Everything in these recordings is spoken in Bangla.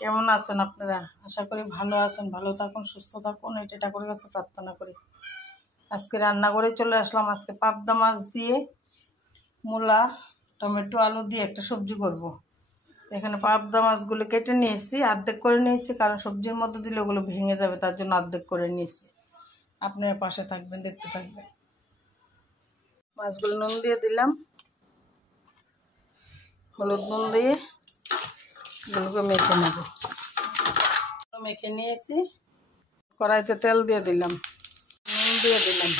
কেমন আছেন আপনারা? আশা করি ভালো আছেন, ভালো থাকুন, সুস্থ থাকুন, এটা ঠাকুরের কাছে প্রার্থনা করি। আজকে রান্না করে চলে আসলাম। আজকে পাবদা মাছ দিয়ে মূলা, টমেটো, আলু দিয়ে একটা সবজি করব। এখানে পাবদা মাছগুলো কেটে নিয়েছি, অর্ধেক করে নিয়েছি, কারণ সবজির মধ্যে দিলে ওগুলো ভেঙে যাবে, তার জন্য অর্ধেক করে নিয়েছি। আপনারা পাশে থাকবেন, দেখতে থাকবেন। মাছগুলো নুন দিয়ে দিলাম, হলুদ নুন দিয়ে এগুলোকে মেখে নেব। মেখে নিয়েছি, কড়াইতে তেল দিয়ে দিলাম, নুন দিয়ে দিলাম।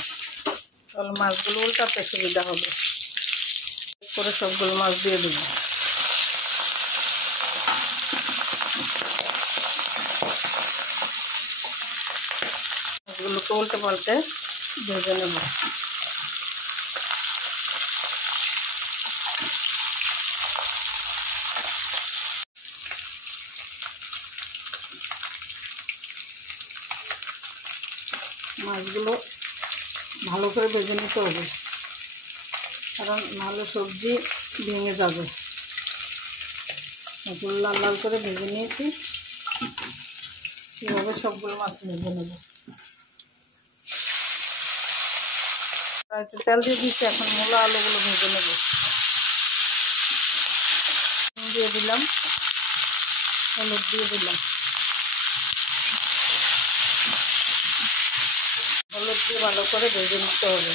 তাহলে মাছগুলো উল্টাতে সুবিধা হবে। করে সবগুলো মাছ দিয়ে দেব। মাছগুলোকে উল্টে পাল্টে ভেজে নেব। মাছগুলো ভালো করে ভেজে নিতে হবে, কারণ নাহলে সবজি ভেঙে যাবে। এগুলো লাল লাল করে ভেজে নিয়েছি, এভাবে সবগুলো মাছ ভেজে নেব। তেল দিয়ে দিচ্ছি, এখন মূলা আলুগুলো ভেজে নেব। দিয়ে দিলাম, হলুদ দিয়ে দিলাম, হলুদ দিয়ে ভালো করে ভেজে নিতে হবে।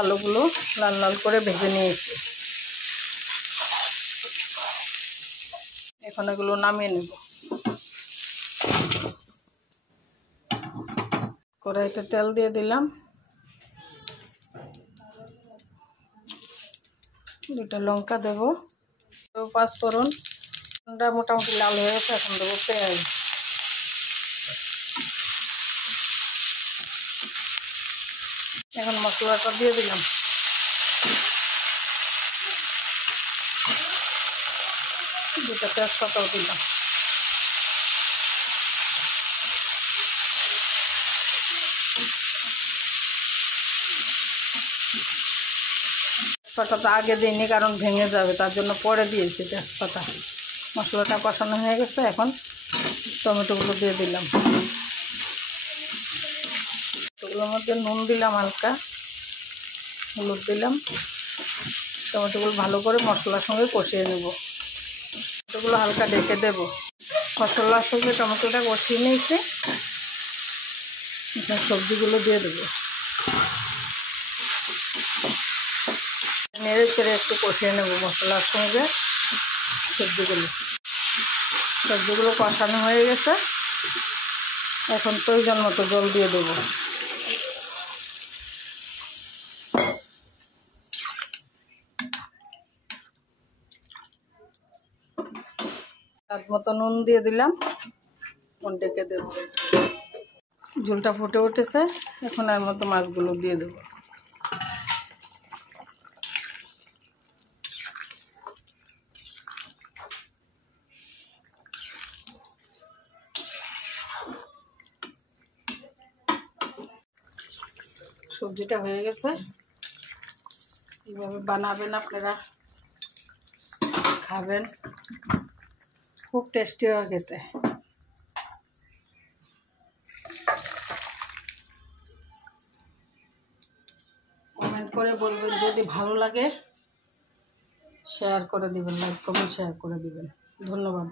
আলুগুলো লাল লাল করে ভেজে নিয়েছি, এখন এগুলো নামিয়ে নেব। কড়াইতে তেল দিয়ে দিলাম, দুটা লঙ্কা দেব, পাঁচফোড়ন মোটামুটি লাল হয়ে গেছে। এখন দেবো পেঁয়াজ, এখন মশলাটা দিয়ে দিলাম। দুটা তেজপাতাও দিলাম। তেজপাতাটা আগে দিইনি, কারণ ভেঙে যাবে, তার জন্য পরে দিয়েছি তেজপাতা। মশলাটা কষানো হয়ে গেছে, এখন টমেটোগুলো দিয়ে দিলাম। টমেটোগুলোর মধ্যে নুন দিলাম, হালকা হলুদ দিলাম। টমেটোগুলো ভালো করে মশলার সঙ্গে কষিয়ে নেব। টমেটোগুলো হালকা ঢেকে দেব। মশলার সঙ্গে টমেটোটা কষিয়ে নিয়েছি, এখন সবজিগুলো দিয়ে দেবো। নেড়ে চেড়ে একটু কষিয়ে নেব মশলার সঙ্গে সবজিগুলো কষানো হয়ে গেছে। এখন প্রয়োজন মতো জল দিয়ে দেব। স্বাদ মতো নুন দিয়ে দিলাম, ডেকে দেব। ঝোলটা ফুটে উঠেছে, এখন এর মতো মাছগুলো দিয়ে দেব। সবজিটা হয়ে গেছে, এইভাবে বানাবেন আপনারা, খাবেন, খুব টেস্টি হয় খেতে। কমেন্ট করে বলবেন, যদি ভালো লাগে শেয়ার করে দিবেন, লাইক কমেন্ট শেয়ার করে দিবেন। ধন্যবাদ।